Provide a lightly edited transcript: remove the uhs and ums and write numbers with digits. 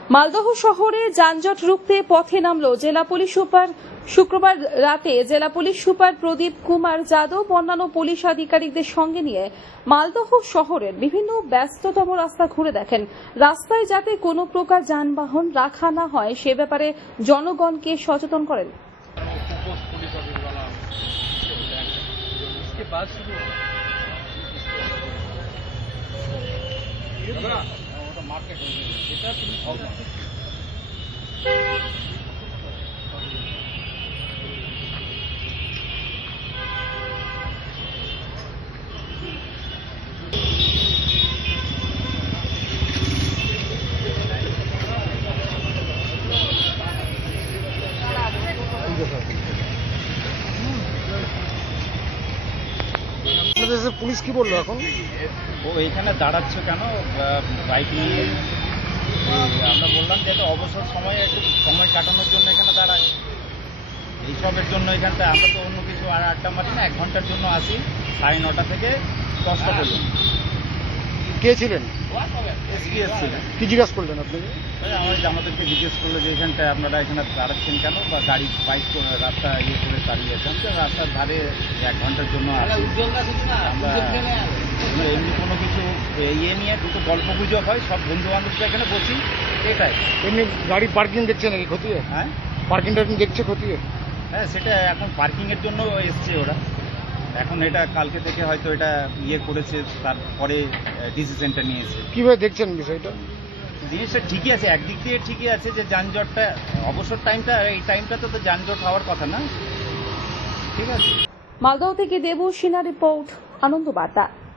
মালদহ শহরে যানজট রুখতে পথে নামল জেলা পুলিশ সুপার। শুক্রবার রাতে জেলা পুলিশ সুপার প্রদীপ কুমার যাদব অন্যান্য পুলিশ আধিকারিকদের সঙ্গে নিয়ে মালদহ শহরের বিভিন্ন ব্যস্ততম রাস্তা ঘুরে দেখেন। রাস্তায় যাতে কোনো প্রকার যানবাহন রাখা না হয় সে ব্যাপারে জনগণকে সচেতন করেন। পুলিশ কি বললো এখন? ও এখানে দাঁড়াচ্ছে কেন বাইক নিয়ে? আমরা বললাম যে অবসর সময়ে একটু সময় কাটানোর জন্য এখানে দাঁড়ায়, এইসবের জন্য এখানটা। আমরা তো অন্য কিছু আর আড্ডা মারি না, 1 ঘন্টার জন্য আসি 9:30 থেকে 10টা পর্যন্ত। কে ছিলেন? এসপিএস ছিলেন। কি জিজ্ঞাসা করলেন আপনি? আমাদেরকে জিজ্ঞেস করলো যে এখানটায় আপনারা এখানে দাঁড়াচ্ছেন কেন, বা গাড়ি বাইক রাস্তা করে দাঁড়িয়ে আছেন। রাস্তার ধারে 1 ঘন্টার জন্য আসি। আমরা এমনি কোনো কিছু নিয়ে দুটো গল্প গুজব হয়, সব বন্ধু বান্ধবরা এখানে বসি, এটাই। এমনি গাড়ি পার্কিং দেখছে নাকি খতিয়ে? হ্যাঁ, পার্কিং টার্কিং দেখছে খতিয়ে? হ্যাঁ, সেটা এখন পার্কিংয়ের জন্য এসছে ওরা। এখন এটা কালকে থেকে হয়তো এটা করেছে, তারপরে ডিসিশনটা নিয়েছে। কিভাবে দেখছেন বিষয়টা? জিনিসটা ঠিকই আছে, একদিক দিয়ে ঠিকই আছে যে যানজটটা অবসর টাইমটা, এই টাইমটা তো যানজট হওয়ার কথা না। ঠিক আছে। মালদহ থেকে দেবু সিনহা রিপোর্ট, আনন্দ বার্তা।